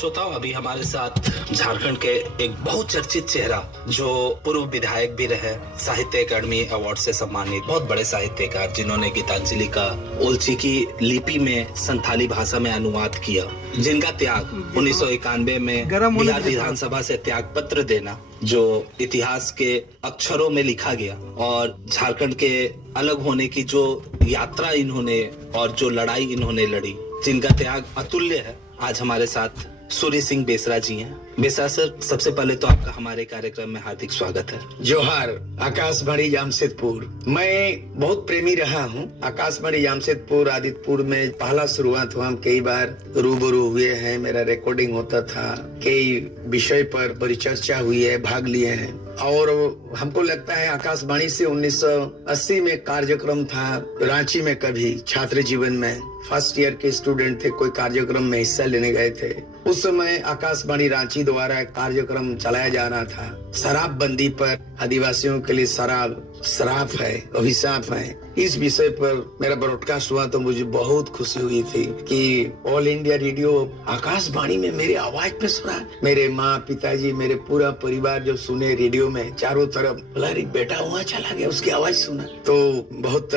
श्रोताओं, अभी हमारे साथ झारखंड के एक बहुत चर्चित चेहरा जो पूर्व विधायक भी रहे, साहित्य अकादमी अवार्ड से सम्मानित बहुत बड़े साहित्यकार जिन्होंने गीतांजलि का ओलची की लिपि में संथाली भाषा में अनुवाद किया, जिनका त्याग 1991 में बिहार विधानसभा से त्याग पत्र देना जो इतिहास के अक्षरों में लिखा गया और झारखंड के अलग होने की जो यात्रा इन्होंने और जो लड़ाई इन्होंने लड़ी, जिनका त्याग अतुल्य है। आज हमारे साथ सूर्य सिंह बेसरा जी हैं। बेसरा सर, सबसे पहले तो आपका हमारे कार्यक्रम में हार्दिक स्वागत है। जोहार। आकाशवाणी जामशेदपुर, मैं बहुत प्रेमी रहा हूँ। आकाशवाणी जामशेदपुर आदित्यपुर में पहला शुरुआत हुआ, हम कई बार रूबरू हुए हैं, मेरा रिकॉर्डिंग होता था, कई विषय पर परिचर्चा हुई है, भाग लिए हैं। और हमको लगता है आकाशवाणी से 1980 में कार्यक्रम था रांची में, कभी छात्र जीवन में फर्स्ट ईयर के स्टूडेंट थे, कोई कार्यक्रम में हिस्सा लेने गए थे। उस समय आकाशवाणी रांची द्वारा एक कार्यक्रम चलाया जा रहा था शराबबंदी पर। आदिवासियों के लिए शराब श्राप है, अभिशाप है। इस विषय पर मेरा ब्रॉडकास्ट हुआ तो मुझे बहुत खुशी हुई थी कि ऑल इंडिया रेडियो आकाशवाणी में मेरी आवाज पे सुना। मेरे माँ पिताजी, मेरे पूरा परिवार जो सुने रेडियो में, चारों तरफ लहरी बेटा वहाँ चला गया, उसकी आवाज सुना, तो बहुत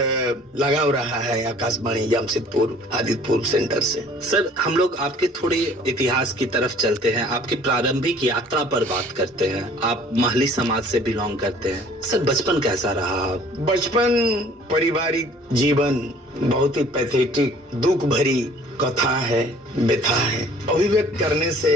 लगाव रहा है आकाशवाणी जामशेदपुर आदित्यपुर सेंटर से। सर, हम लोग आपके थोड़े इतिहास की तरफ चलते हैं, आपकी प्रारंभिक यात्रा पर बात करते हैं। आप महली समाज से बिलोंग करते हैं। सर, बचपन कैसा रहा? बचपन, पारिवारिक जीवन बहुत ही पैथेटिक, दुख भरी कथा है, व्यथा है। अभिव्यक्त करने से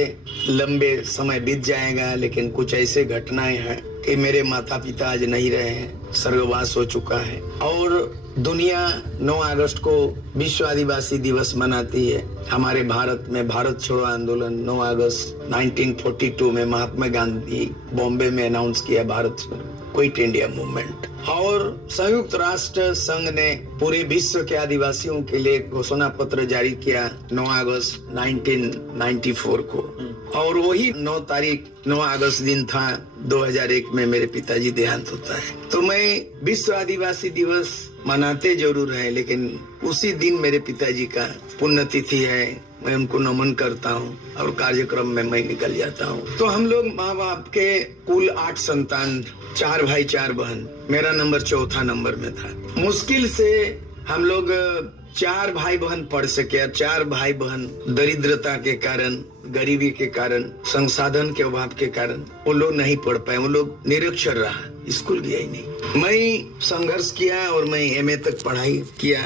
लंबे समय बीत जाएगा, लेकिन कुछ ऐसे घटनाएं हैं कि मेरे माता पिता आज नहीं रहे हैं, स्वर्गवास हो चुका है। और दुनिया 9 अगस्त को विश्व आदिवासी दिवस मनाती है। हमारे भारत में भारत छोड़ो आंदोलन 9 अगस्त 1942 में महात्मा गांधी बॉम्बे में अनाउंस किया, भारत छोड़ो, क्विट इंडिया मूवमेंट। और संयुक्त राष्ट्र संघ ने पूरे विश्व के आदिवासियों के लिए घोषणा पत्र जारी किया 9 अगस्त 1994 को। और वही 9 अगस्त दिन था 2001 में मेरे पिताजी देहांत होता है। तो मैं विश्व आदिवासी दिवस मनाते जरूर है, लेकिन उसी दिन मेरे पिताजी का पुण्यतिथि है, मैं उनको नमन करता हूँ और कार्यक्रम में मैं निकल जाता हूँ। तो हम लोग माँ बाप के कुल 8 संतान, 4 भाई 4 बहन, मेरा नंबर चौथा नंबर में था। मुश्किल से हम लोग 4 भाई बहन पढ़ सके, और 4 भाई बहन दरिद्रता के कारण, गरीबी के कारण, संसाधन के अभाव के कारण वो लोग नहीं पढ़ पाए, वो लोग निरक्षर रहा, स्कूल गया ही नहीं। मैं संघर्ष किया और मैं MA तक पढ़ाई किया।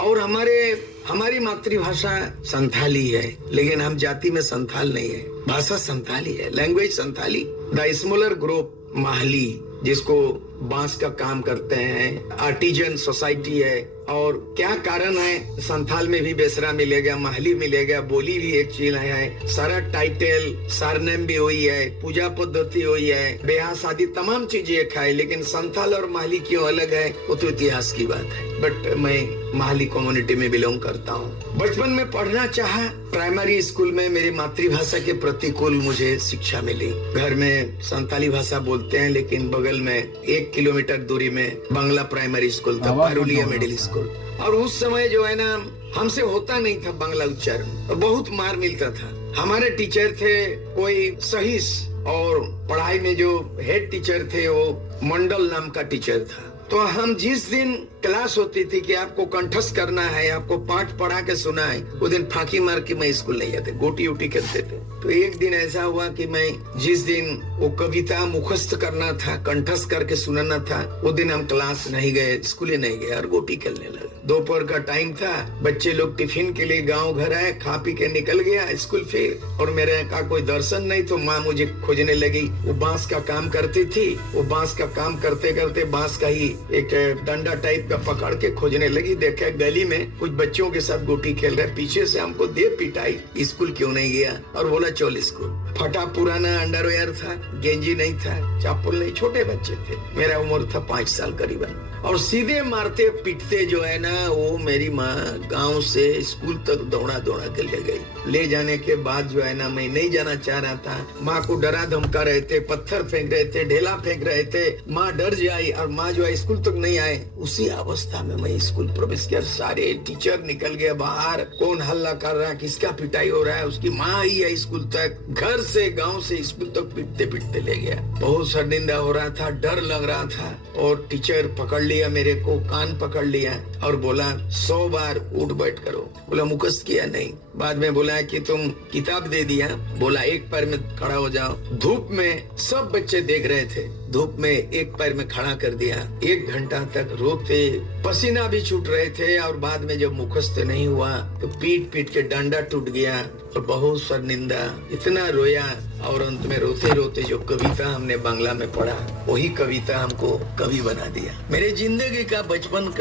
और हमारी मातृभाषा संथाली है, लेकिन हम जाति में संथाल नहीं है, भाषा संथाली है, language Santhali. The smaller group Mahli, जिसको बांस का काम करते हैं, आर्टिजन सोसाइटी है। और क्या कारण है, संथाल में भी बेसरा मिलेगा, महली मिलेगा, बोली भी एक चीज है, सारा टाइटल सरनेम भी हुई है, पूजा पद्धति हुई है, ब्याह शादी तमाम चीजें एक है। लेकिन संथाल और महली क्यों अलग है, वो तो इतिहास की बात है। बट मैं महली कम्युनिटी में बिलोंग करता हूँ। बचपन में पढ़ना चाहा, प्राइमरी स्कूल में मेरी मातृभाषा के प्रतिकूल मुझे शिक्षा मिली। घर में संथाली भाषा बोलते हैं, लेकिन बगल में 1 किलोमीटर दूरी में बांग्ला प्राइमरी स्कूल था, पारुलिया मिडिल स्कूल। और उस समय जो है ना, हमसे होता नहीं था बांग्ला उच्चारण, और बहुत मार मिलता था। हमारे टीचर थे कोई सहीस, और पढ़ाई में जो हेड टीचर थे वो मंडल नाम का टीचर था। तो हम जिस दिन क्लास होती थी कि आपको कंठस्थ करना है, आपको पाठ पढ़ा के सुना है, वो दिन फांकी मार के मैं स्कूल नहीं जाते, गोटी उटी करते थे। तो एक दिन ऐसा हुआ कि मैं जिस दिन वो कविता मुखस्त करना था, कंठस्थ करके सुनाना था, वो दिन हम क्लास नहीं गए, स्कूल नहीं गए और गोटी खेलने लगे। दोपहर का टाइम था, बच्चे लोग टिफिन के लिए गाँव घर आए, खा पी के निकल गया स्कूल फिर। और मेरे का कोई दर्शन नहीं, तो माँ मुझे खोजने लगी। वो बांस का काम करती थी, वो बांस का काम करते करते बांस का ही एक डंडा टाइप का पकड़ के खोजने लगी। देखा गली में कुछ बच्चों के साथ गोटी खेल रहे, पीछे से हमको दे पिटाई, स्कूल क्यों नहीं गया, और बोला चल स्कूल। फटा पुराना अंडरवेयर था, गेंजी नहीं था, चप्पल नहीं, छोटे बच्चे थे, मेरा उम्र था 5 साल करीबन। और सीधे मारते पीटते जो है ना, वो मेरी माँ गांव से स्कूल तक दौड़ा दौड़ा के ले गई। ले जाने के बाद जो है ना, मैं नहीं जाना चाह रहा था। माँ को डरा धमका रहे थे, पत्थर फेंक रहे थे, ढेला फेंक रहे थे। माँ डर जाई और माँ जो है स्कूल तक नहीं आए। उसी अवस्था में मैं स्कूल प्रवेश किया। सारे टीचर निकल गए बाहर, कौन हल्ला कर रहा है, किसका पिटाई हो रहा है। उसकी माँ ही है स्कूल तक, घर से गाँव से स्कूल तक पीटते पीटते ले गया। बहुत शर्मिंदा हो रहा था, डर लग रहा था। और टीचर पकड़ लिया मेरे को, कान पकड़ लिया और बोला 100 बार उठ बैठ करो। बोला मुखस्त किया नहीं। बाद में बोला कि तुम किताब दे दिया। बोला एक पैर में खड़ा हो जाओ। धूप में सब बच्चे देख रहे थे, धूप में एक पैर में खड़ा कर दिया। 1 घंटा तक रोते, पसीना भी छूट रहे थे। और बाद में जब मुखस्त नहीं हुआ तो पीट पीट के डंडा टूट गया और बहुत शर्मिंदा, इतना रोया। और अंत में रोते रोते जो कविता हमने बांग्ला में पढ़ा, वही कविता हमको कवि बना दिया। मेरे जिंदगी का बचपन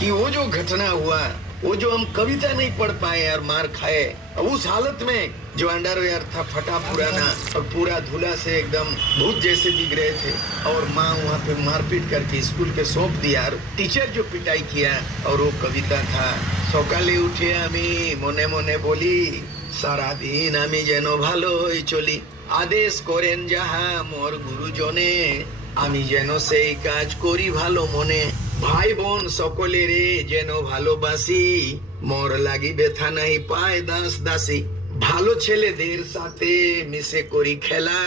की वो जो घटना हुआ, वो जो हम कविता नहीं पढ़ पाए और मार खाए, उस हालत में जो अंडरवेयर था फटा पुराना और पूरा धूला से एकदम भूत जैसे दिख रहे थे। और माँ वहाँ पे मारपीट करके स्कूल के सौंप दिया। और टीचर जो पिटाई किया, और वो कविता था, सकाले उठे आमी मने मने बोली, सारा दिन आमी जेनो भालोई चली, आदेश करेन जाहा मोर गुरुजने, आमी जेनो সেই কাজ করি ভালো মনে, ভাই বোন সকলে রে যেন ভালোবাসি, মোর লাগি ব্যথা নাই পায় দাস দাসী, ভালো ছেলেদের সাথে মিশে করি খেলা,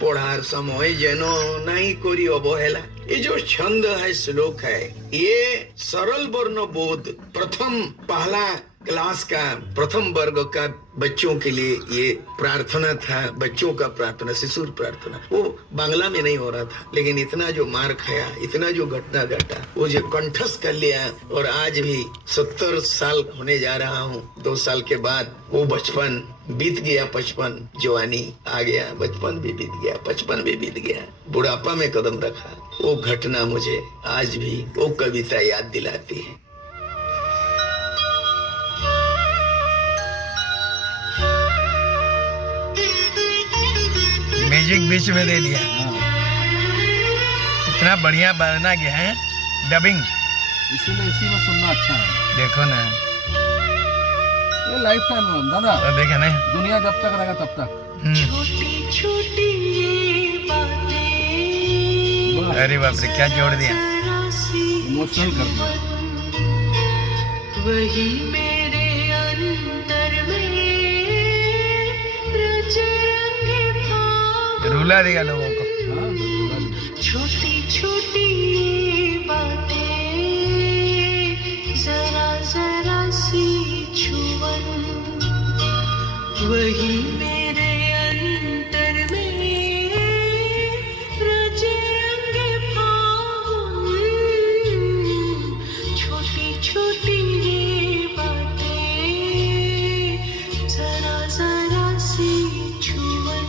পড়ার সময় যেন নাই করি অবহেলা। ये जो छंद है, श्लोक है, ये सरल वर्ण बोध प्रथम पहला क्लास का प्रथम वर्ग का बच्चों के लिए ये प्रार्थना था। बच्चों का प्रार्थना, शिशुर प्रार्थना, वो बांग्ला में नहीं हो रहा था। लेकिन इतना जो मार खाया, इतना जो घटना घटा, वो जो कंठस्थ कर लिया। और आज भी 70 साल होने जा रहा हूँ, 2 साल के बाद वो बचपन बीत गया, 55 जवानी आ गया, बचपन भी बीत गया, 55 भी बीत गया, बुढ़ापा में कदम रखा। वो घटना मुझे आज भी वो कविता याद दिलाती है। म्यूजिक बीच में दे दिया। इतना बढ़िया बना गया है डबिंग, इसीलिए इसी में सुनना अच्छा है। देखो ना, ये लाइफ टाइम दादा, तो देखे ना, दुनिया जब तक रहेगा तब तक। छोटी छोटी बातें, अरे बाप रे, क्या जोड़ दिया। इमोशनल कर दिया। वही मेरे अंतर में रचेंगे भाव। रुला देगा लोगों को। हाँ, बिल्कुल। छोटी छोटी बातें, जरा जरा सी छुअन, वही मेरे अंतर में रचेंगे भाव। छोटी छोटी बातें, जरा जरा सी छुअन।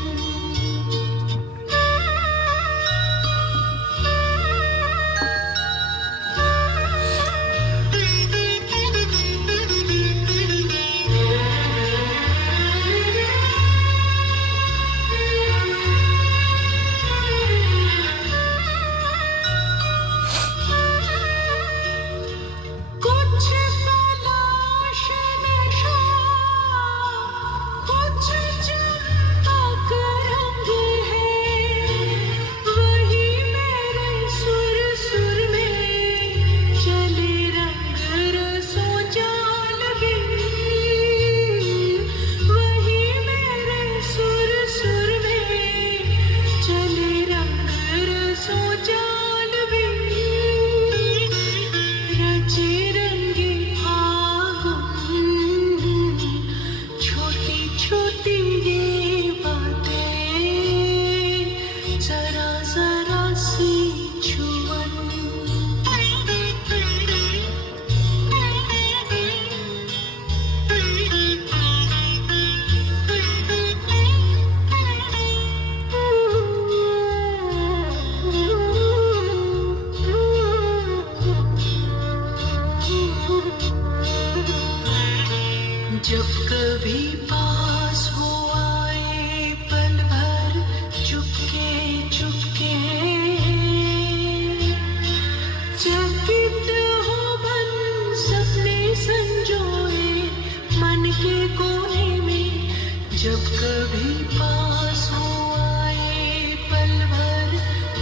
कभी पास हो आए पल भर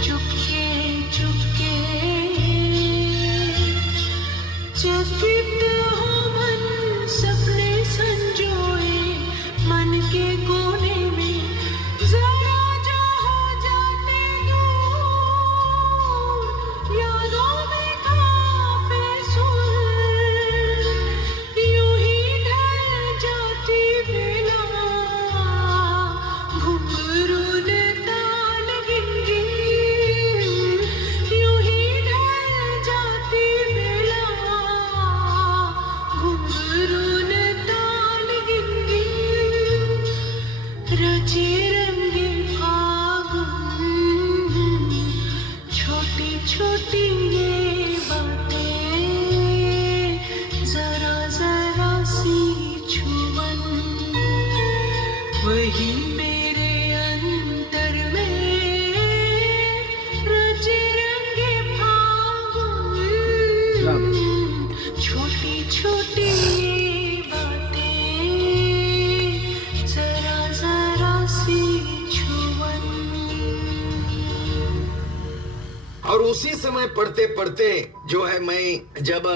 चुपके चुपके, चकित हो मन सपने संजोए मन के कोने में, जरा जो हो जाते दूर यादों में कांपे सुर, यूं ही ढल जाती बेला घुंघरू ने ताल गिन गिन, यूं ही ढल जाती बेला घुंघरू ने ताल गिन गिन, रचे रंगे फागुन छोटी छोटी ये बातें, जरा जरा सी छुअन वही मेरे अंतर में, रचे रंगे फागुन छोटी छोटी ये बातें, जरा जरा सी छुअन। और उसी समय पढ़ते पढ़ते जो है मैं जब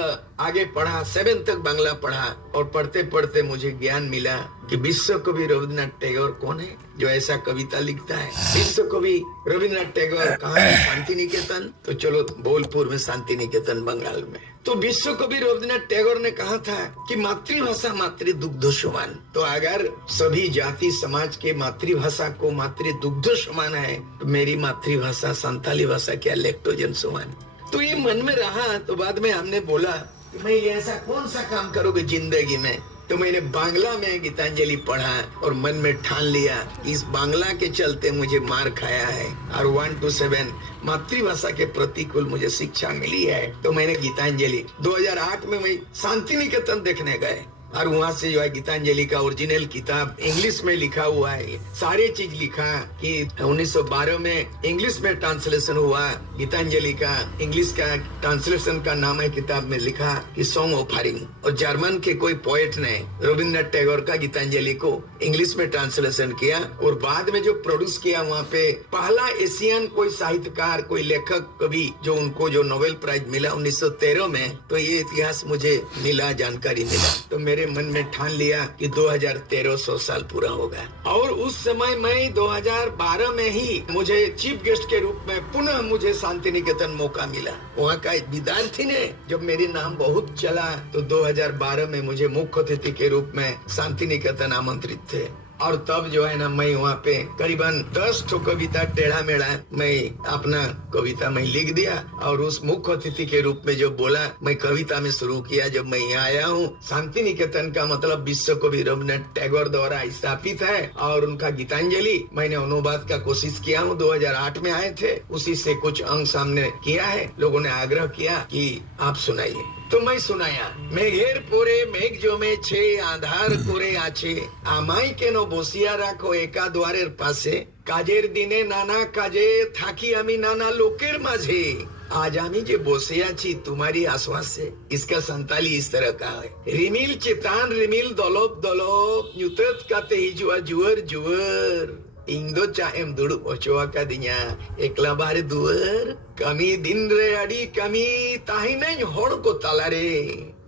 आगे पढ़ा 7 तक बांग्ला पढ़ा और पढ़ते पढ़ते मुझे ज्ञान मिला कि विश्व कवि रविन्द्रनाथ टैगोर कौन है जो ऐसा कविता लिखता है। विश्व कवि रविन्द्रनाथ टैगोर कहाँ है? शांति निकेतन। तो चलो बोलपुर में शांति निकेतन बंगाल में। तो विश्व कवि रविन्द्रनाथ टैगोर ने कहा था कि मातृभाषा मातृ दुग्ध समान। तो अगर सभी जाति समाज के मातृभाषा को मातृ दुग्ध समान है तो मेरी मातृभाषा संताली भाषा क्या लेक्टोजन समान। तो ये मन में रहा। तो बाद में हमने बोला कि मैं ये ऐसा कौन सा काम करोगे जिंदगी में। तो मैंने बांग्ला में गीतांजलि पढ़ा और मन में ठान लिया इस बांग्ला के चलते मुझे मार खाया है और 1 to 7 मातृभाषा के प्रतिकूल मुझे शिक्षा मिली है। तो मैंने गीतांजलि 2008 में मैं शांति निकेतन देखने गए और वहाँ से जो है गीतांजलि का ओरिजिनल किताब इंग्लिश में लिखा हुआ है, सारे चीज लिखा कि 1912 में इंग्लिश में ट्रांसलेशन हुआ गीतांजलि का। इंग्लिश का ट्रांसलेशन का नाम है किताब में लिखा कि सॉन्ग ऑफरिंग। और जर्मन के कोई पोएट ने रविन्द्रनाथ टैगोर का गीतांजलि को इंग्लिश में ट्रांसलेशन किया और बाद में जो प्रोड्यूस किया वहाँ पे पहला एशियन कोई साहित्यकार कोई लेखक कवि जो उनको जो नोबेल प्राइज मिला 1913 में। तो ये इतिहास मुझे मिला, जानकारी मिला। तो मेरे मन में ठान लिया कि 2013 100 साल पूरा होगा। और उस समय मैं 2012 में ही मुझे चीफ गेस्ट के रूप में पुनः मुझे शांति निकेतन मौका मिला। वहाँ का एक विद्यार्थी ने जब मेरी नाम बहुत चला तो 2012 में मुझे मुख्य अतिथि के रूप में शांति निकेतन आमंत्रित थे। और तब जो है ना मैं वहाँ पे करीबन 10 ठो कविता टेढ़ा मेढ़ा मैं अपना कविता में लिख दिया और उस मुख्य अतिथि के रूप में जो बोला मैं कविता में शुरू किया। जब मैं यहाँ आया हूँ, शांति निकेतन का मतलब विश्व कवि रविन्द्रनाथ टैगोर द्वारा स्थापित है और उनका गीतांजलि मैंने अनुवाद का कोशिश किया हूँ। 2008 में आए थे, उसी से कुछ अंग सामने किया है। लोगों ने आग्रह किया कि आप सुनाइए तो मैं सुनाया। मेघेर पोरे मेघ जमे छे आधार करे आछे আমায় কেন বসিয়া রাখো একা দ্বারের পাশে কাজের দিনে নানা কাজে থাকি আমি নানা লোকের মাঝে आज আমি যে বসে আছি তোমারই আশ্বাসে। इसका संताली इस तरह का है। रिमिल चितान रिमिल दलोप दलोप nyutet kate hijua juar juar Indo caem duduk ocoa kadinya ekla bare duar kami din re adi kami tahinai hor ko talare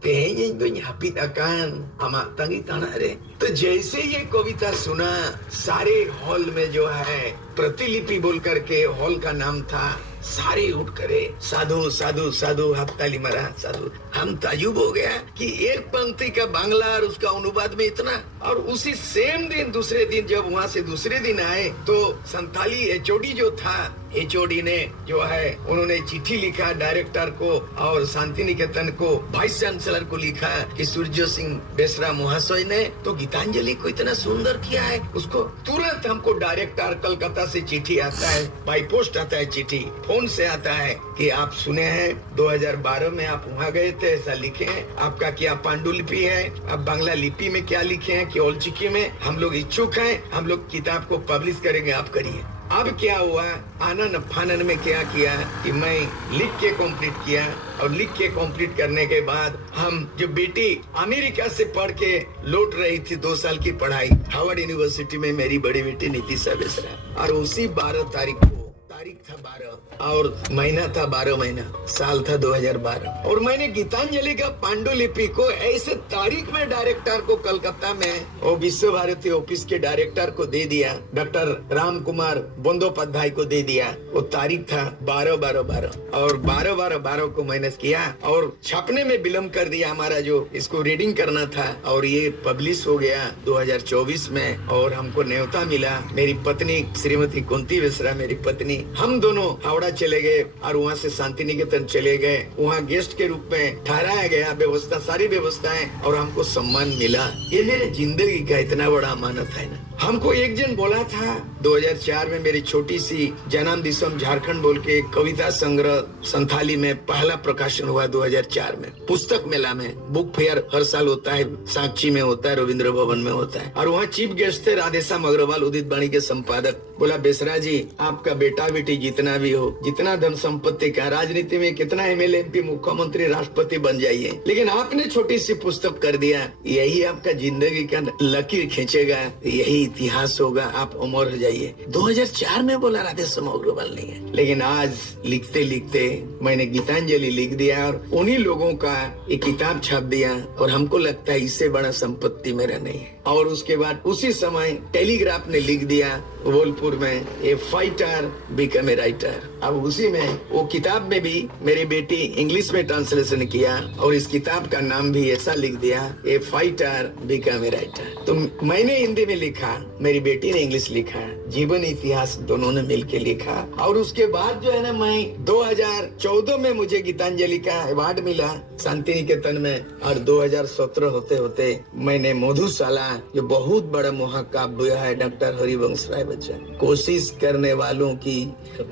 तेहें तो हापित अकान अमा तंगी ताना रे। तो जैसे ये कविता सुना सारे हॉल में जो है प्रतिलिपि बोल करके हॉल का नाम था, सारे उठ करे साधु साधु साधु हफ्ताली मरा साधु। हम ताजुब हो गया कि एक पंक्ति का बांग्ला और उसका अनुवाद में इतना। और उसी सेम दिन दूसरे दिन जब वहाँ से दूसरे दिन आए तो संताली एचओडी जो था, एचओडी ने जो है उन्होंने चिट्ठी लिखा डायरेक्टर को और शांति निकेतन को, वाइस चांसलर को लिखा कि सूर्य सिंह बेसरा महाशय ने तो गीतांजलि को इतना सुंदर किया है। उसको तुरंत हमको डायरेक्टर कलकत्ता से चिट्ठी आता है, बाई पोस्ट आता है चिट्ठी, कौन से आता है कि आप सुने हैं 2012 में आप वहाँ गए थे, ऐसा लिखे हैं। आपका क्या पांडुलिपि है, आप बांग्ला लिपि में क्या लिखे हैं कि ओलचिकी में। हम लोग इच्छुक हैं, हम लोग किताब को पब्लिश करेंगे, आप करिए। अब क्या हुआ, आनन फानन में क्या किया कि मैं लिख के कंप्लीट किया, और लिख के कंप्लीट करने के बाद हम जो बेटी अमेरिका से पढ़ के लौट रही थी 2 साल की पढ़ाई हार्वर्ड यूनिवर्सिटी में, मेरी बड़ी बेटी नीतिशा बेसरा, और उसी 12 तारीख को, तारीख था 12 और महीना था 12 महीना, साल था 2012, और मैंने गीतांजलि का पांडुलिपि को ऐसे तारीख में डायरेक्टर को कलकत्ता में वो विश्व भारती ऑफिस के डायरेक्टर को दे दिया, डॉक्टर राम कुमार बंदोपाध्याय को दे दिया। वो तारीख था 12/12/12 और 12/12/12 को मैंने किया और छापने में विलम्ब कर दिया हमारा, जो इसको रीडिंग करना था, और ये पब्लिश हो गया 2024 में। और हमको न्योता मिला, मेरी पत्नी श्रीमती कुंती बेसरा, मेरी पत्नी, हम दोनों हावड़ा चले गए और वहाँ से शांति निकेतन चले गए। वहाँ गेस्ट के रूप में ठहराया गया, व्यवस्था, सारी व्यवस्थाएं, और हमको सम्मान मिला। ये मेरे जिंदगी का इतना बड़ा अमानत है ना। हमको एक जन बोला था 2004 में, मेरी छोटी सी जन्म दिसम झारखंड बोल के कविता संग्रह संथाली में पहला प्रकाशन हुआ 2004 में, पुस्तक मेला में। बुक फेयर हर साल होता है, साक्षी में होता है, रविंद्र भवन में होता है, और वहाँ चीफ गेस्ट थे राधेश्याम अग्रवाल, उदित वाणी के संपादक। बोला, बेसरा जी, आपका बेटा बेटी जितना भी हो, जितना धन संपत्ति का, राजनीति में कितना एमएलए एमपी मुख्यमंत्री राष्ट्रपति बन जाइए, लेकिन आपने छोटी सी पुस्तक कर दिया, यही आपका जिंदगी का लकीर खींचेगा, यही इतिहास होगा, आप अमर हो जाइए। 2004 में बोला राधेश्याम अग्रवाल नहीं है, लेकिन आज लिखते लिखते मैंने गीतांजलि लिख दिया और उन्हीं लोगों का एक किताब छाप दिया, और हमको लगता है इससे बड़ा संपत्ति मेरा नहीं है। और उसके बाद उसी समय टेलीग्राफ ने लिख दिया बोलपुर में, A fighter become a writer. अब उसी में वो किताब में भी मेरी बेटी इंग्लिश में ट्रांसलेशन किया, और इस किताब का नाम भी ऐसा लिख दिया, A fighter become a writer. तो मैंने हिंदी में लिखा, मेरी बेटी ने इंग्लिश लिखा, जीवन इतिहास दोनों ने मिलकर लिखा। और उसके बाद जो है ना, मैं 2014 में मुझे गीतांजलि का अवार्ड मिला शांति निकेतन में, और 2017 होते होते मैंने मधुशाला, जो बहुत बड़ा महाकाव्य है, डॉक्टर हरिवंश राय बच्चन, कोशिश करने वालों की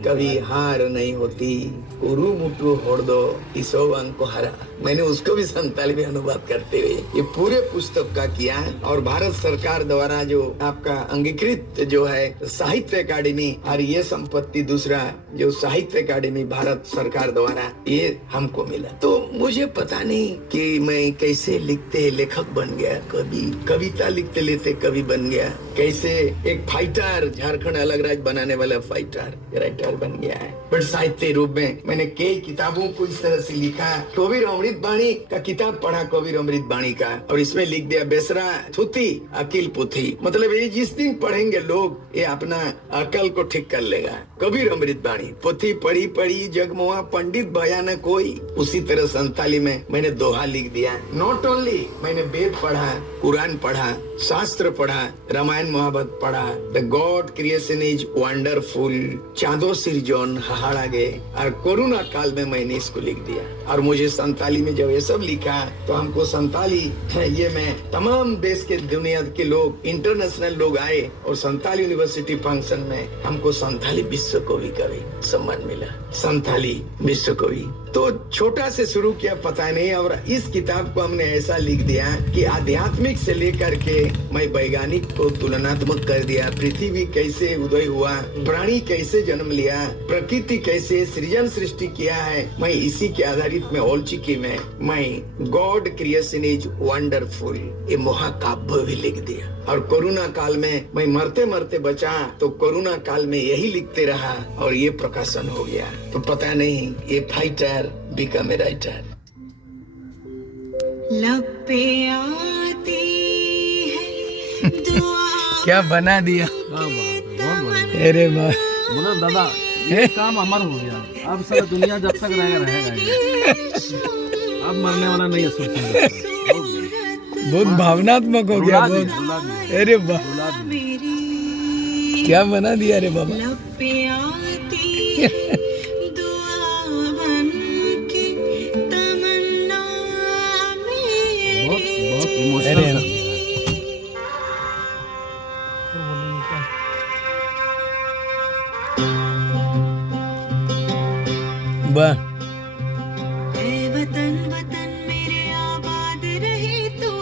कभी हार नहीं होती, उरु मुटु होड़ दो इसो अंको हरा, मैंने उसको भी संताली में अनुवाद करते हुए ये पूरे पुस्तक का किया। और भारत सरकार द्वारा जो आपका अंगीकृत जो है साहित्य अकादमी, और ये संपत्ति दूसरा जो साहित्य अकादमी भारत सरकार द्वारा, ये हमको मिला। तो मुझे पता नहीं कि मैं कैसे लिखते लेखक बन गया, कभी कविता लिखते लेते कभी बन गया, कैसे एक फाइटर, झारखंड अलग राज्य बनाने वाला फाइटर राइटर बन गया है। बट साहित्य रूप में मैंने कई किताबों को इस तरह से लिखा। कबीर अमृत बाणी का किताब पढ़ा, कबीर अमृत बाणी का, और इसमें लिख दिया, बेसरा थुथी अकिल पुथी, मतलब ये जिस दिन पढ़ेंगे लोग, ये अपना अकल को ठीक कर लेगा। कबीर अमृत बाणी, पोथी पढ़ी पढ़ी जगमुआ पंडित भया न कोई। उसी तरह संताली में मैंने दोहा लिख दिया। नॉट ओनली मैंने वेद पढ़ा, कुरान पढ़ा, शास्त्र पढ़ा, रामायण महाभारत पढ़ा, the God creation is wonderful, चांदो सिरजोन हहाड़ा गे, और कोरोना काल में मैंने इसको लिख दिया। और मुझे संताली में जब ये सब लिखा, तो हमको संताली ये में तमाम देश के दुनिया के लोग, इंटरनेशनल लोग आए, और संताली यूनिवर्सिटी फंक्शन में हमको संताली विश्व कवि का भी सम्मान मिला, संताली विश्व कवि। तो छोटा से शुरू किया, पता नहीं, और इस किताब को हमने ऐसा लिख दिया कि आध्यात्मिक से लेकर के मैं वैज्ञानिक को तुलनात्मक कर दिया। पृथ्वी कैसे उदय हुआ, प्राणी कैसे जन्म लिया, प्रकृति कैसे सृजन सृष्टि किया है, मैं इसी के आधारित में औलचिकी में मैं गॉड क्रिएशन इज वंडरफुल ये महाकाव्य भी लिख दिया। और कोरोना काल में मैं मरते मरते बचा, तो कोरोना काल में यही लिखते रहा, और ये प्रकाशन हो गया। तो पता नहीं, ये फाइटर बिकम ए राइटर। लब पे आती है दुआ क्या बना दिया, क्या बात है, बहुत बढ़िया। अरे वाह, बोला दादा, ये काम अमर हो गया। अब सारा दुनिया जब तक रहेगा रहेगा ये। अब मरने वाला नहीं है, बहुत भावनात्मक हो गया, बहुत। अरे वाह, मेरी क्या बना दिया रे बाबा। लब पे आती है दुआ बन के तमन्ना मेरी। बहुत इमोशनल अरे कर दिया। वाह ऐ वतन वतन मेरे आबाद रहे तू,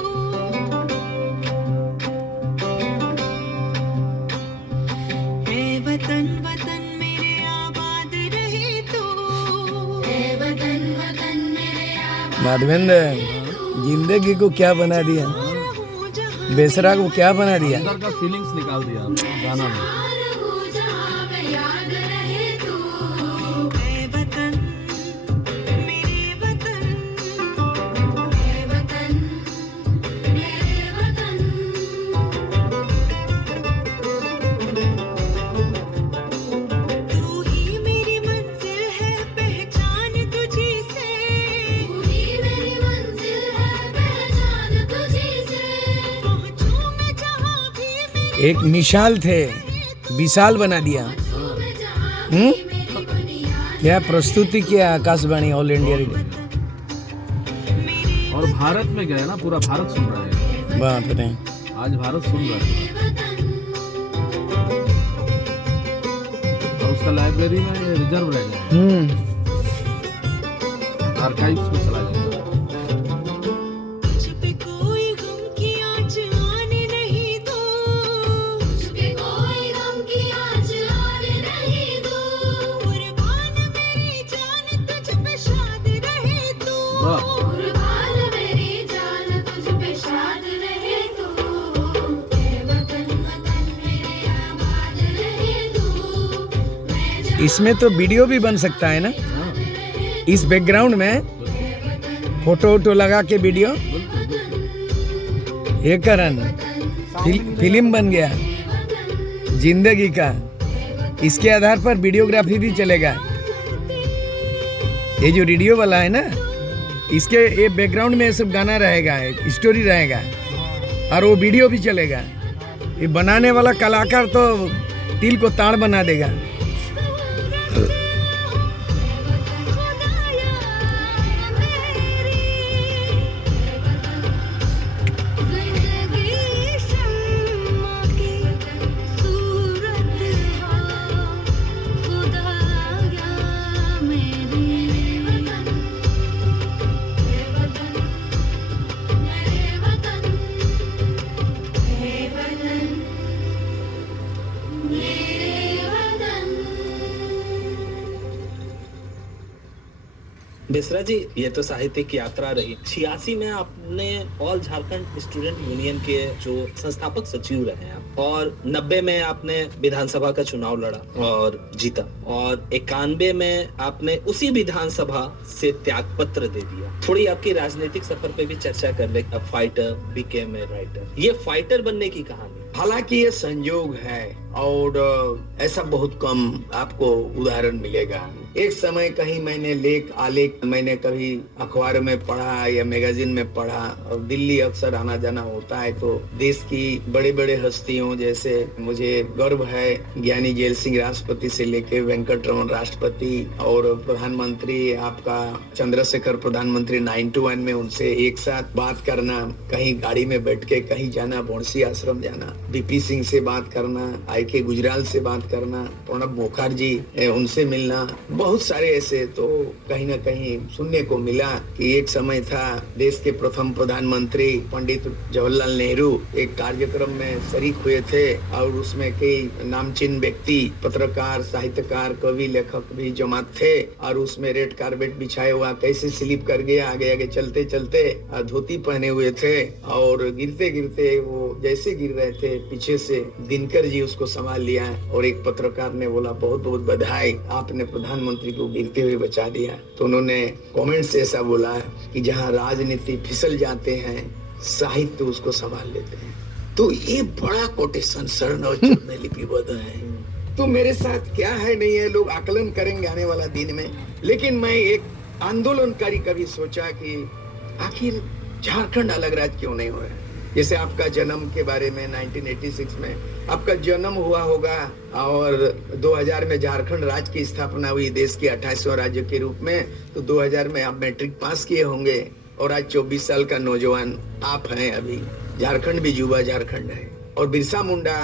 ऐ वतन वतन मेरे आबाद रहे तू, ऐ वतन वतन मेरे आबाद माधवेंद्र जिंदगी को क्या बना दिया, रहूं जहां बेसरा को क्या बना दिया। अंदर का फीलिंग्स निकाल दिया गाना में। रहूं जहां मैं याद रहे तू, ऐ वतन मेरे वतन, ऐ वतन मेरे वतन, तू ही मेरी मंजिल है पहचान तुझी से, तू ही मेरी मंजिल है पहचान तुझी से, पहुंचूं मैं जहां भी मेरी एक मिसाल थे, विशाल बना दिया। मैं जहां हम्म? मेरी बुनियाद क्या प्रस्तुति किया आकाशवाणी ऑल इंडिया रेडियो। और भारत में गए ना, पूरा भारत सुन रहा है। बाप रे आज भारत सुन रहा है और उसका लाइब्रेरी में रिजर्व रह गया, आर्काइव्स में चला जाएगा। तुझ पे कोई गम की आँच आने नहीं दूँ, तुझ पे कोई गम की आँच आने नहीं दूँ, कुर्बान मेरी जान तुझ पे शाद रहे तू, वाह। कुर्बान मेरी जान तुझ पे शाद रहे तू, ऐ वतन वतन मेरे आबाद रहे तू, मैं जहाँ इसमें तो वीडियो भी बन सकता है ना, इस बैकग्राउंड में फोटो वोटो लगा के वीडियो। ये करण फिल्म बन गया जिंदगी का, इसके आधार पर वीडियोग्राफी भी चलेगा। ये जो रेडियो वाला है ना, इसके ये बैकग्राउंड में ये सब गाना रहेगा, स्टोरी रहेगा और वो वीडियो भी चलेगा। ये बनाने वाला कलाकार तो दिल को ताड़ बना देगा। जिंदगी शम्मा की सूरत हो, खुदाया मेरे वतन, मेरे वतन, मेरे वतन, मेरे वतन, मेरे वतन। बेसरा जी, ये तो साहित्यिक यात्रा रही। 86 में आपने ऑल झारखंड स्टूडेंट यूनियन के जो संस्थापक सचिव रहे हैं आप, और 90 में आपने विधानसभा का चुनाव लड़ा और जीता, और 91 में आपने उसी विधानसभा से त्याग पत्र दे दिया। थोड़ी आपकी राजनीतिक सफर पे भी चर्चा कर ले। फाइटर बिकेम ए राइटर, ये फाइटर बनने की कहानी। हालांकि ये संयोग है और ऐसा बहुत कम आपको उदाहरण मिलेगा। एक समय कहीं मैंने आलेख मैंने कभी अखबार में पढ़ा या मैगजीन में पढ़ा, और दिल्ली अक्सर आना जाना होता है तो देश की बड़े बड़े हस्तियों, जैसे मुझे गर्व है ज्ञानी जेल सिंह राष्ट्रपति से लेके वेंकट रमन राष्ट्रपति और प्रधानमंत्री आपका चंद्रशेखर प्रधानमंत्री 91 में, उनसे एक साथ बात करना, कहीं गाड़ी में बैठ के कहीं जाना, बौंसी आश्रम जाना, बीपी सिंह से बात करना, आई.के. गुजराल से बात करना, प्रणब मुखर्जी उनसे मिलना, बहुत सारे ऐसे। तो कहीं ना कहीं सुनने को मिला कि एक समय था देश के प्रथम प्रधानमंत्री पंडित जवाहरलाल नेहरू एक कार्यक्रम में शरीक हुए थे और उसमें कई नामचीन व्यक्ति, पत्रकार, साहित्यकार, कवि, लेखक भी जमा थे, और उसमें रेड कारपेट बिछाए हुआ कैसे स्लिप कर गया, आगे आगे चलते चलते धोती पहने हुए थे और गिरते गिरते वो जैसे गिर रहे थे पीछे से दिनकर जी उसको संभाल लिया, और एक पत्रकार ने बोला बहुत बहुत बधाई, आपने प्रधानमंत्री को गिरते हुए बचा दिया। तो उन्होंने कमेंट से ऐसा बोला कि जहां राजनीति फिसल जाते हैं, साहित्य उसको संभाल लेते हैं। तो ये बड़ा कोटेशन शरण और चरण में लिपिबद्ध है। तो मेरे साथ क्या है नहीं है, लोग आकलन करेंगे आने वाला दिन में। लेकिन मैं एक आंदोलनकारी कभी सोचा कि आखिर झारखंड अलग राज्य क्यों नहीं हो रहा है। जैसे आपका जन्म के बारे में 1986 में आपका जन्म हुआ होगा और 2000 में झारखंड राज्य की स्थापना हुई देश के 28वें राज्य के रूप में। तो 2000 में आप मैट्रिक पास किए होंगे और आज 24 साल का नौजवान आप हैं। अभी झारखंड भी युवा झारखंड है। और बिरसा मुंडा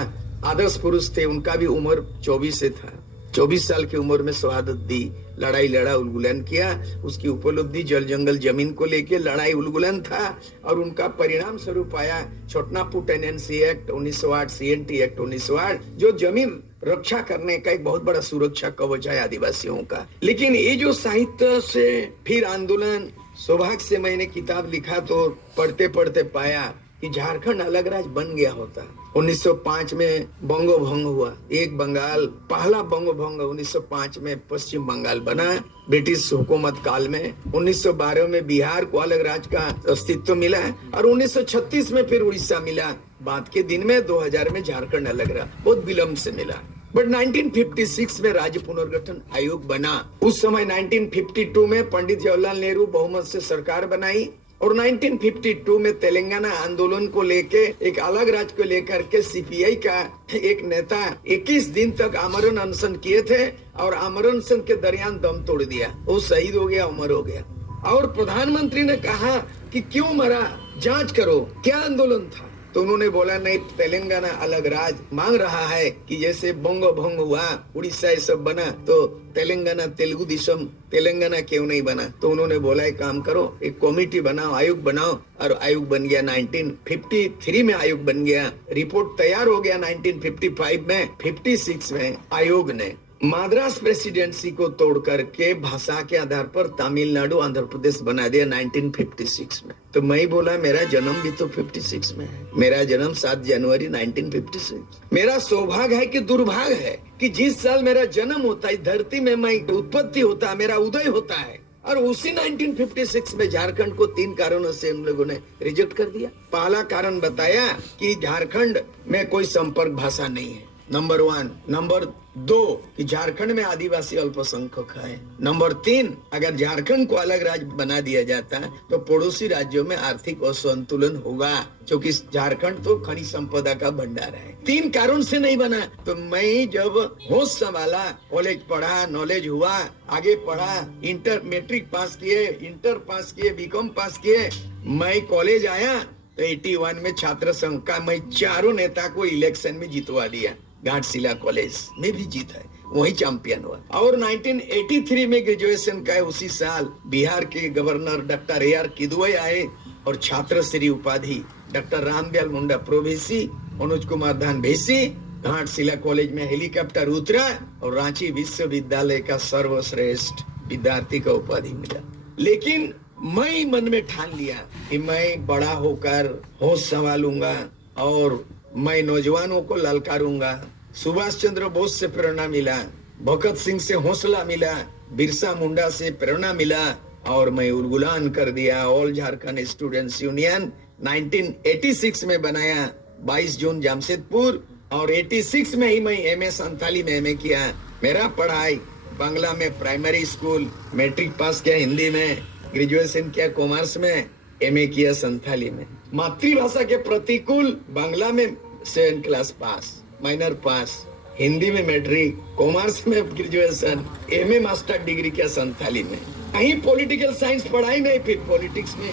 आदर्श पुरुष थे, उनका भी उम्र 24 से था। 24 साल की उम्र में शहादत दी, लड़ाई लड़ा, उलगुलन किया। उसकी उपलब्धि जल जंगल जमीन को लेके लड़ाई उलगुलन था और उनका परिणाम स्वरूप आया Chhotanagpur tenancy act 1908, CNT act 1908, जो जमीन रक्षा करने का एक बहुत बड़ा सुरक्षा कवच है आदिवासियों का। लेकिन ये जो साहित्य से फिर आंदोलन, सौभाग्य से मैंने किताब लिखा तो पढ़ते पढ़ते पाया कि झारखंड अलग राज्य बन गया होता। 1905 में बंगो भंग हुआ, एक बंगाल, पहला बंगो भंग 1905 में पश्चिम बंगाल बना ब्रिटिश हुकूमत काल में। 1912 में बिहार को अलग राज्य का अस्तित्व मिला और 1936 में फिर उड़ीसा मिला। बाद के दिन में 2000 में झारखंड अलग रहा, बहुत विलम्ब से मिला। बट 1956 में राज्य पुनर्गठन आयोग बना। उस समय 1952 में पंडित जवाहरलाल नेहरू बहुमत से सरकार बनाई और 1952 में तेलंगाना आंदोलन को लेके, एक अलग राज्य को लेकर के CPI का एक नेता 21 दिन तक आमरण अनशन किए थे और आमरण अनशन के दरमियान दम तोड़ दिया। वो शहीद हो गया, अमर हो गया। और प्रधानमंत्री ने कहा कि क्यों मरा, जांच करो, क्या आंदोलन था। तो उन्होंने बोला नहीं, तेलंगाना अलग राज्य मांग रहा है कि जैसे बंगो भंग हुआ, उड़ीसा ये सब बना, तो तेलंगाना तेलुगु देशम तेलंगाना क्यों नहीं बना। तो उन्होंने बोला एक काम करो, एक कमेटी बनाओ, आयोग बनाओ। और आयोग बन गया। 1953 में आयोग बन गया। रिपोर्ट तैयार हो गया 1955 में। 56 में आयोग ने मद्रास प्रेसिडेंसी को तोड़ करके भाषा के आधार पर तमिलनाडु, आंध्र प्रदेश बना दिया 1956 में। तो मैं बोला मेरा जन्म भी तो 56 में है। मेरा जन्म 7 जनवरी 1956। मेरा सौभाग्य है कि दुर्भाग्य है कि जिस साल मेरा जन्म होता है, धरती में मैं उत्पत्ति होता है, मेरा उदय होता है। और उसी 1956 में झारखंड को 3 कारणों से हम लोगों ने रिजेक्ट कर दिया। पहला कारण बताया कि झारखंड में कोई संपर्क भाषा नहीं है, नंबर 1। नंबर 2 कि झारखंड में आदिवासी अल्पसंख्यक है। नंबर 3, अगर झारखंड को अलग राज्य बना दिया जाता है तो पड़ोसी राज्यों में आर्थिक असंतुलन होगा, क्योंकि झारखंड तो खनिज संपदा का भंडार है। 3 कारण से नहीं बना। तो मैं जब होश संभाला, कॉलेज पढ़ा, नॉलेज हुआ, आगे पढ़ा, इंटर मैट्रिक पास किए, इंटर पास किए, BCom पास किए, मैं कॉलेज आया तो 81 में छात्र संघ का मैं 4 नेता को इलेक्शन में जितवा दिया। घाटशिला कॉलेज में भी जीत है, वही चैंपियन हुआ। और 1983 में ग्रेजुएशन का उसी साल बिहार के गवर्नर डॉक्टर AR किदवई आए और छात्र श्री उपाधि डॉक्टर रामदयाल मुंडा प्रोवेसी, मनोज कुमार धान भेसी घाटशिला कॉलेज में हेलीकॉप्टर उतरा और रांची विश्वविद्यालय का सर्वश्रेष्ठ विद्यार्थी का उपाधि मिला। लेकिन मैं मन में ठान लिया कि मैं बड़ा होकर होश संभालूंगा और मैं नौजवानों को ललकारूंगा। सुभाष चंद्र बोस से प्रेरणा मिला, भगत सिंह से हौसला मिला, बिरसा मुंडा से प्रेरणा मिला और मैं उलगुलान कर दिया। ऑल झारखंड स्टूडेंट्स यूनियन 1986 में बनाया, 22 जून जमशेदपुर। और 86 में ही मैं MA संथाली में MA किया। मेरा पढ़ाई बांग्ला में प्राइमरी स्कूल, मैट्रिक पास किया हिंदी में, ग्रेजुएशन किया कॉमर्स में, MA किया संथाली में। मातृभाषा के प्रतिकूल बांग्ला में 7th क्लास पास, माइनर पास, हिंदी में मैट्रिक, कॉमर्स में ग्रेजुएशन, MA मास्टर डिग्री किया संथाली में। कहीं पॉलिटिकल साइंस पढ़ाई नहीं, फिर पॉलिटिक्स में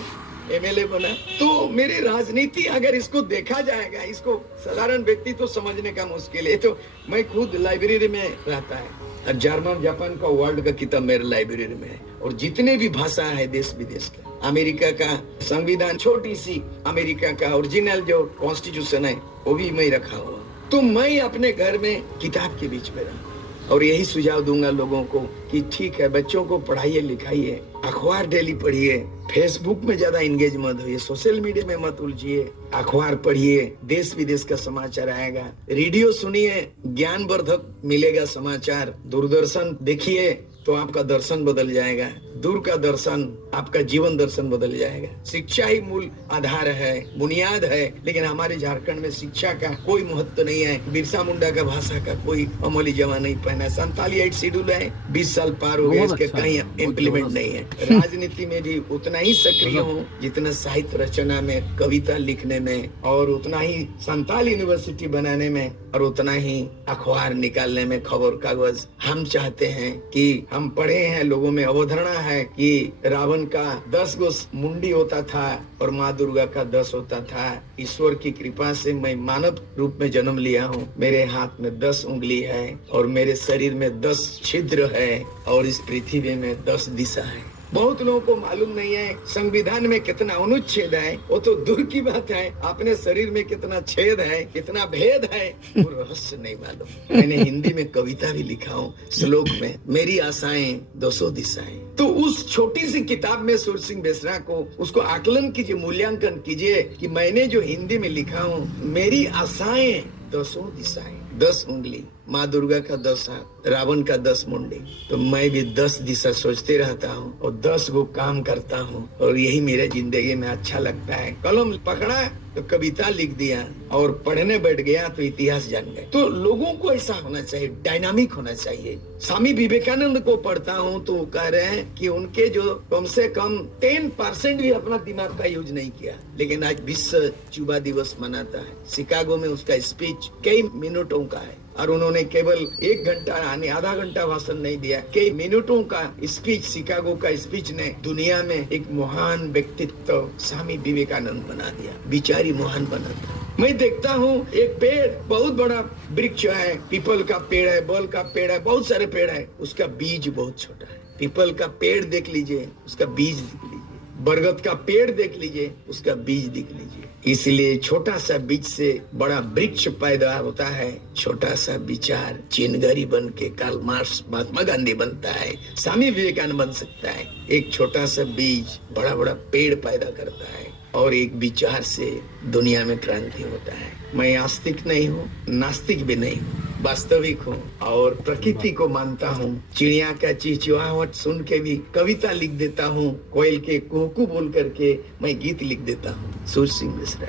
MLA बना। तो मेरी राजनीति अगर इसको देखा जाएगा, इसको साधारण व्यक्ति तो समझने का मुश्किल है। तो मैं खुद लाइब्रेरी में रहता है और जर्मन जापान का वर्ल्ड का किताब मेरे लाइब्रेरी में है और जितने भी भाषा है देश विदेश के, अमेरिका का संविधान, छोटी सी अमेरिका का ओरिजिनल जो कॉन्स्टिट्यूशन है वो भी मैं रखा हुआ। तो मैं अपने घर में किताब के बीच में रहा और यही सुझाव दूंगा लोगों को कि ठीक है, बच्चों को पढ़ाइए लिखाइए, अखबार डेली पढ़िए, फेसबुक में ज्यादा इंगेज मत होइए, सोशल मीडिया में मत उलझिए, अखबार पढ़िए, देश विदेश का समाचार आएगा, रेडियो सुनिए, ज्ञानवर्धक मिलेगा समाचार, दूरदर्शन देखिए तो आपका दर्शन बदल जाएगा, दूर का दर्शन आपका जीवन दर्शन बदल जाएगा। शिक्षा ही मूल आधार है, बुनियाद है, लेकिन हमारे झारखंड में शिक्षा का कोई महत्व नहीं है। बिरसा मुंडा का भाषा का कोई अमली जमा नहीं पहना है। 47 शेड्यूल है, 20 साल पार हो गए, इसके कहीं इम्प्लीमेंट नहीं है। राजनीति में भी उतना ही सक्रिय हूँ जितना साहित्य रचना में, कविता लिखने में, और उतना ही संताल यूनिवर्सिटी बनाने में, और उतना ही अखबार निकालने में, खबर कागज। हम चाहते हैं कि हम पढ़े हैं, लोगों में अवधारणा है, है कि रावण का 10 गो मुंडी होता था और माँ दुर्गा का 10 होता था। ईश्वर की कृपा से मैं मानव रूप में जन्म लिया हूँ। मेरे हाथ में 10 उंगली है और मेरे शरीर में 10 छिद्र है और इस पृथ्वी में 10 दिशा है। बहुत लोगों को मालूम नहीं है संविधान में कितना अनुच्छेद है, वो तो दूर की बात है, अपने शरीर में कितना छेद है, कितना भेद है, वो रहस्य नहीं मालूम। मैंने हिंदी में कविता भी लिखा हूँ श्लोक में, मेरी आशाएं 200 दिशाएं। तो उस छोटी सी किताब में सूर्य सिंह बेसरा को उसको आकलन कीजिए, मूल्यांकन कीजिए कि मैंने जो हिंदी में लिखा हूँ, मेरी आशाएं 200 दिशाएं, 10 उंगली, माँ दुर्गा का 10 हाथ, रावण का 10 मुंडी। तो मैं भी 10 दिशा सोचते रहता हूँ और 10 गो काम करता हूँ और यही मेरे जिंदगी में अच्छा लगता है। कलम पकड़ा तो कविता लिख दिया और पढ़ने बैठ गया तो इतिहास जान गए। तो लोगों को ऐसा होना चाहिए, डायनामिक होना चाहिए। स्वामी विवेकानंद को पढ़ता हूँ तो वो कह रहे हैं कि उनके जो कम से कम 10% भी अपना दिमाग का यूज नहीं किया, लेकिन आज विश्व युवा दिवस मनाता है। शिकागो में उसका स्पीच कई मिनटों का है और उन्होंने केवल 1 घंटा यानी आधा घंटा भाषण नहीं दिया, कई मिनटों का स्पीच, शिकागो का स्पीच ने दुनिया में एक महान व्यक्तित्व स्वामी विवेकानंद बना दिया, बिचारी महान बना दिया। मैं देखता हूँ एक पेड़ बहुत बड़ा वृक्ष है, पीपल का पेड़ है, बल का पेड़ है, बहुत सारे पेड़ है, उसका बीज बहुत छोटा है। पीपल का पेड़ देख लीजिए, उसका बीज देख लीजिए। बरगद का पेड़ देख लीजिए, उसका बीज देख लीजिए। इसलिए छोटा सा बीज से बड़ा वृक्ष पैदा होता है। छोटा सा विचार चिनगारी बन के कार्ल मार्क्स, महात्मा गांधी बनता है, स्वामी विवेकानंद बन सकता है। एक छोटा सा बीज बड़ा बड़ा पेड़ पैदा करता है और एक विचार से दुनिया में क्रांति होता है। मैं आस्तिक नहीं हूँ, नास्तिक भी नहीं हूँ, वास्तविक हूँ और प्रकृति को मानता हूँ। चिड़िया का चिहचिहाहट सुन के भी कविता लिख देता हूँ, कोयल के कुहू बोल करके मैं गीत लिख देता हूँ। सूर्य सिंह बेसरा।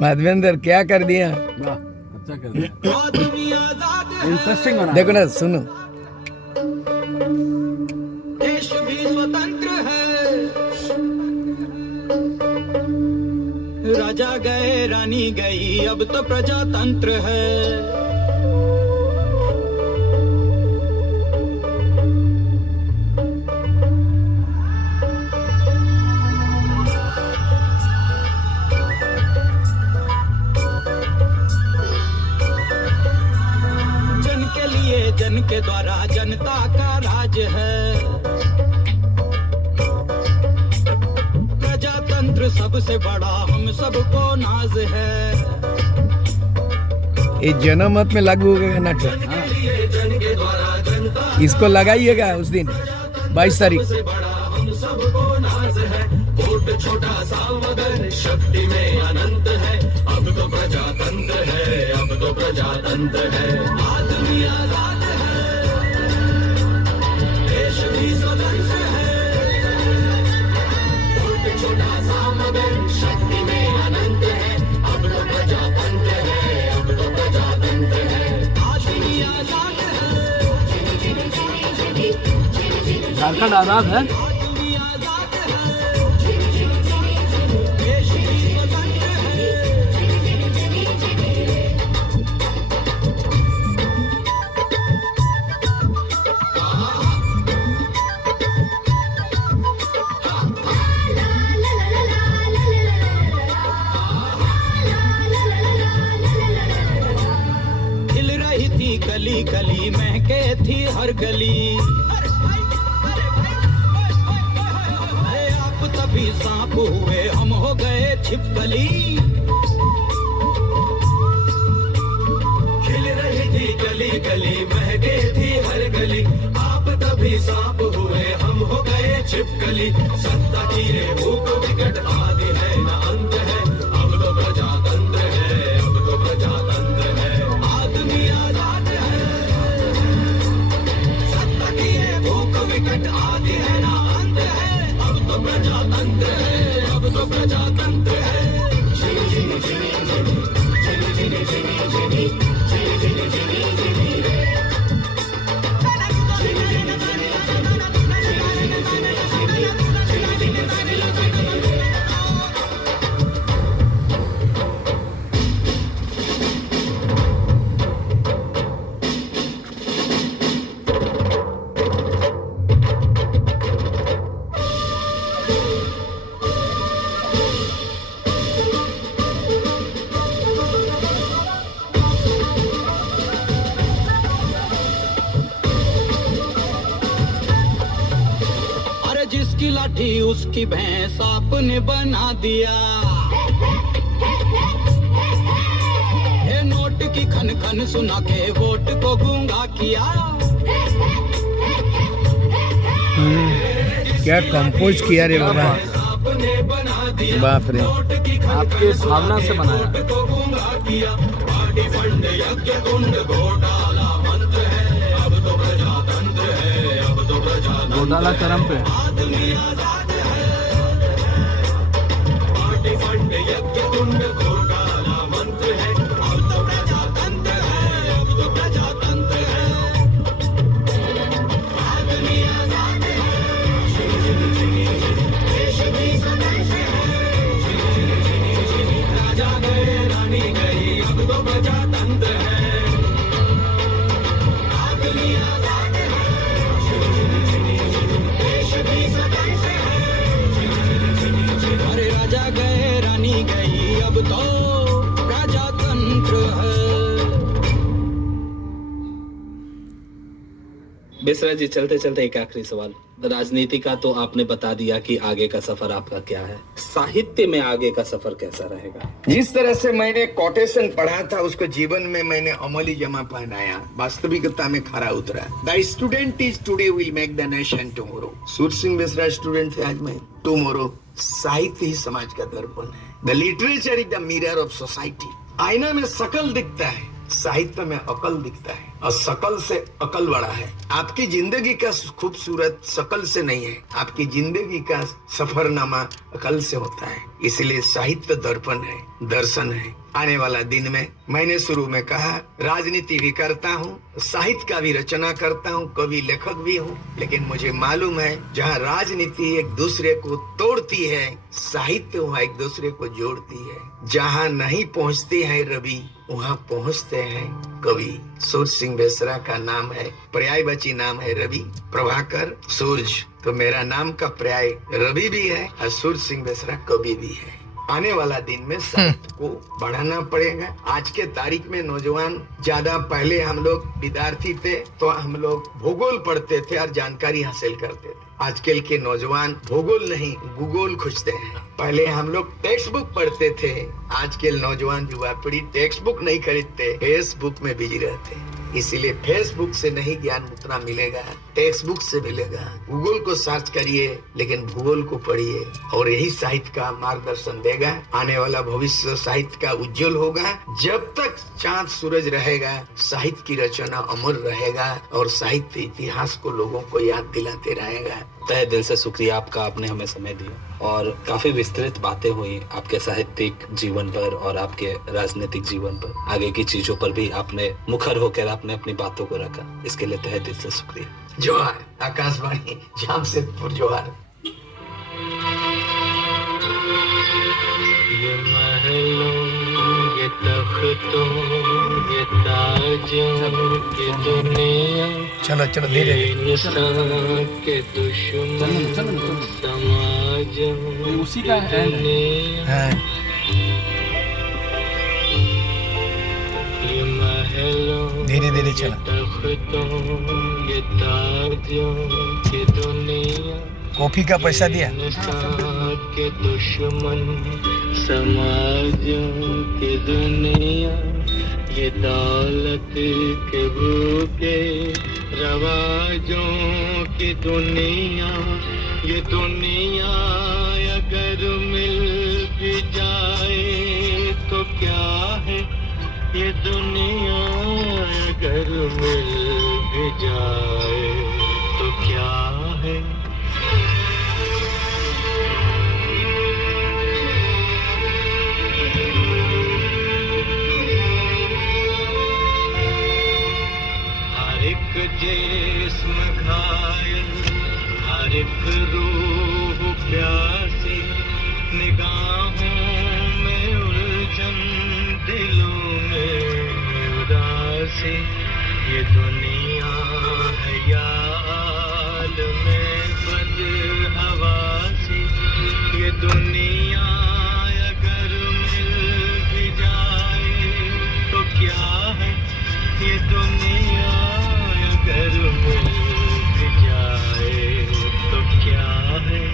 माधवेंद्र क्या कर दिया, वाह अच्छा कर दिया, इंटरेस्टिंग बना। देखो ना, सुनो। देश भी स्वतंत्र है, राजा गए रानी गई, अब तो प्रजातंत्र है। जन के लिए, जन के द्वारा, जनता का राज है। प्रजातंत्र सबसे बड़ा हम सबको नाज है। ये जनमत में लागू होगा नाटक, इसको लगाइएगा उस दिन 22 तारीख। हम सबको नाज है, वोट छोटा सा मगर शक्ति में अनंत है। अब तो प्रजातंत्र है, अब तो प्रजातंत्र है। आदमी आजाद है, देश भी स्वतंत्र है। वोट छोटा सा मगर शक्ति में अनंत है। अब तो प्रजातंत्र है, अब तो प्रजातंत्र है। आदमी आजाद है। झारखंड आजाद है। खिल रही थी गली गली, महके थी हर गली। अरे आप तभी सांप हुए, हम हो गए छिपकली। खिल रही थी गली गली, महके थी हर गली। आप तभी सांप हुए, हम हो गए छिपकली। सत्ता की रे भूख विकट आदि है न अंत है। अब तो प्रजातंत्र है, अब तो प्रजातंत्र है। आदमी आजाद है, सत्ता की रे भूख विकट आदि है न अंत है। अब तो प्रजातंत्र है, अब तो प्रजातंत्र है। जिनी जिनी जिनी जिनी, जिनी जिनी जिनी जिनी, जिनी जिनी जिनी जिनी रे। जिनी जिनी जिनी जिनी, जिनी जिनी जिनी जिनी, जिनी जिनी जिनी जिनी रे। ही उसकी भैंस आपने बना दिया। हे नोट की खन खन सुना के वोट को गूंगा किया। क्या कंपोज किया रे बाबा, बाप रे। आपके भावना से बनाया। घोटाला चरम पे। अरे राजा गए रानी गई अब तो प्रजातंत्र है। बेसरा जी, चलते चलते एक आखिरी सवाल। राजनीति का तो आपने बता दिया कि आगे का सफर आपका क्या है, साहित्य में आगे का सफर कैसा रहेगा? जिस तरह से मैंने कोटेशन पढ़ा था उसको जीवन में मैंने अमली जमा पहनाया, वास्तविकता में खरा उतरा। The student is today will make the nation tomorrow. सूर सिंह बेसरा स्टूडेंट थे आज मैं। टुमारो साहित्य ही समाज का दर्पण है। The literature is the mirror of society. आईना में शकल दिखता है, साहित्य में अकल दिखता है, और शकल से अकल बड़ा है। आपकी जिंदगी का खूबसूरत शकल से नहीं है, आपकी जिंदगी का सफरनामा अकल से होता है। इसलिए साहित्य दर्पण है, दर्शन है। आने वाला दिन में मैंने शुरू में कहा, राजनीति भी करता हूँ, साहित्य का भी रचना करता हूँ, कवि लेखक भी हूँ, लेकिन मुझे मालूम है जहाँ राजनीति एक दूसरे को तोड़ती है, साहित्य वहाँ एक दूसरे को जोड़ती है। जहाँ नहीं पहुँचते हैं रवि, वहाँ पहुँचते हैं कवि। सूर सिंह बेसरा का नाम है, पर्यायवाची नाम है रवि। प्रभाकर सूरज, तो मेरा नाम का पर्याय रवि भी है और सूर सिंह बेसरा कवि भी है। आने वाला दिन में साहित्य को बढ़ाना पड़ेगा। आज के तारीख में नौजवान ज्यादा, पहले हम लोग विद्यार्थी थे तो हम लोग भूगोल पढ़ते थे और जानकारी हासिल करते थे। आजकल के नौजवान भूगोल नहीं, गूगल खोजते हैं। पहले हम लोग टेक्स्ट बुक पढ़ते थे, आजकल नौजवान युवा पीढ़ी टेक्स्ट बुक नहीं खरीदते, फेसबुक में बिजी रहते हैं। इसीलिए फेसबुक से नहीं ज्ञान उतना मिलेगा, टेक्स्ट बुक से मिलेगा। गूगल को सर्च करिए लेकिन भूगोल को पढ़िए, और यही साहित्य का मार्गदर्शन देगा। आने वाला भविष्य साहित्य का उज्जवल होगा। जब तक चांद सूरज रहेगा, साहित्य की रचना अमर रहेगा और साहित्य इतिहास को लोगों को याद दिलाते रहेगा। तहे दिल से शुक्रिया आपका, आपने हमें समय दिया और काफी विस्तृत बातें हुई आपके साहित्यिक जीवन पर और आपके राजनीतिक जीवन पर। आगे की चीजों पर भी आपने मुखर होकर आपने अपनी बातों को रखा, इसके लिए तहे दिल से शुक्रिया। जोहार। आकाशवाणी जामशेदपुर, जोहार। ये महलों, ये तख्तों, ये ताजों की दुनिया, चलो चलो धीरे धीरे। इंसान के दुश्मन समाजों ये उसी का एंड है। हाँ, ये महलों, धीरे धीरे चलो। तख्तों, ये ताजों की दुनिया, कॉफी का पैसा दिया? इंसान के दुश्मन समाजों की दुनिया, ये दौलत के भूखे रवाजों की दुनिया, ये दुनिया अगर मिल भी जाए तो क्या है, ये दुनिया अगर मिल भी जाए तो क्या है। जिस्म घायल, हर एक रूह प्यासी, निगाहों में उलझन, दिलों में उदासी, ये दुनिया है या आलमे बदहवासी, ये दुनिया अगर मिल भी जाए तो क्या है, ये दुनिया अगर मिल भी जाए तो क्या है।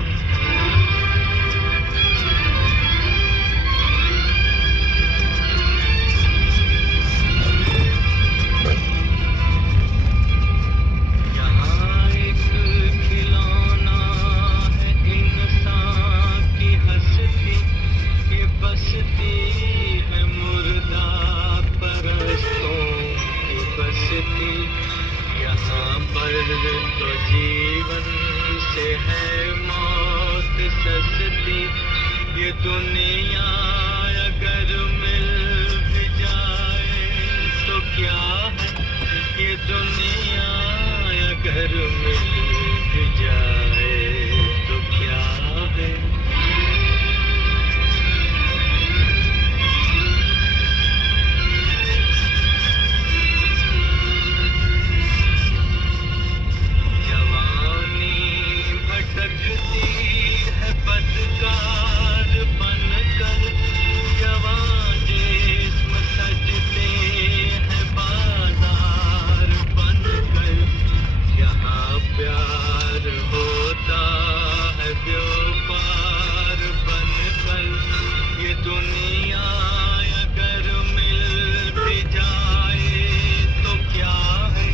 तो जीवन से है मौत सस्ती, ये दुनिया अगर मिल भी जाए तो क्या है, ये दुनिया अगर मिल भी जाए तो क्या है। जवानी भटकती है बदकार बनकर, जवान जिस्म सजते हैं बाजार बनकर, यहाँ प्यार होता है व्यापार बनकर, ये दुनिया अगर मिल भी जाए तो क्या है,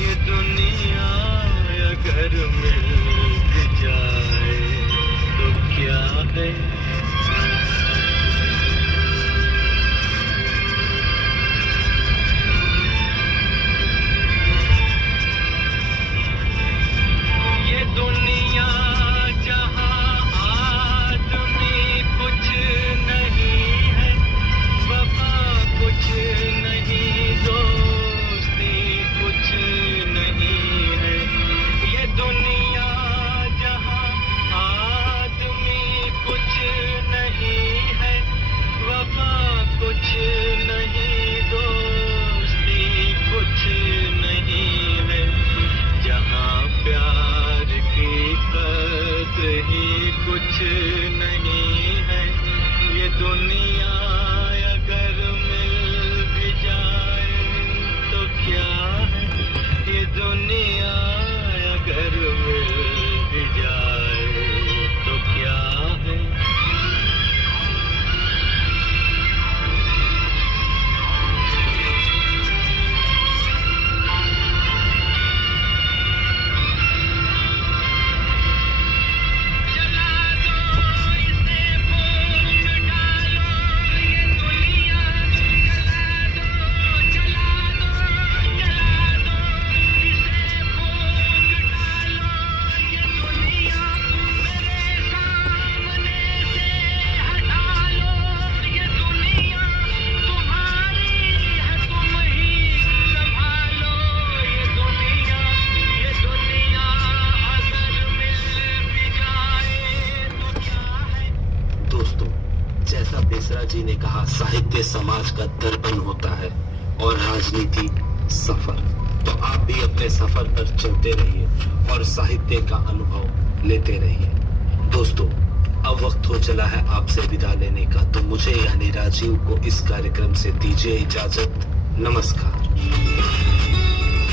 ये दुनिया अगर मिल भी जाए तो क्या है। ये दुनिया जहाँ आदमी कुछ नहीं है, वफा कुछ नहीं, दोस्ती कुछ नहीं है। ये दुनिया जहाँ आदमी कुछ नहीं है, वफा कुछ नहीं, दोस्ती कुछ नहीं है। जहाँ प्यार की कद्र ही कुछ नहीं है, ये दुनिया अगर मिल भी जाए तो क्या है, ये दुनिया अगर मिल भी जाए तो क्या है। जला दो इसे फूंक डालो ये दुनिया, जला दो जला दो जला दो इसे फूंक डालो ये दुनिया, मेरे सामने से हटा लो ये दुनिया, तुम्हारी है तुम ही संभालो ये दुनिया, ये दुनिया अगर मिल भी जाए तो क्या है। दोस्तों, जैसा बेसरा जी ने कहा, साहित्य समाज का दर्पण होता है और राजनीति सफर। तो आप भी अपने सफर पर चलते रहिए और साहित्य का अनुभव लेते रहिए। दोस्तों, अब वक्त हो चला है आपसे विदा लेने का, तो मुझे यानी राजीव को इस कार्यक्रम से दीजिए इजाजत। नमस्कार।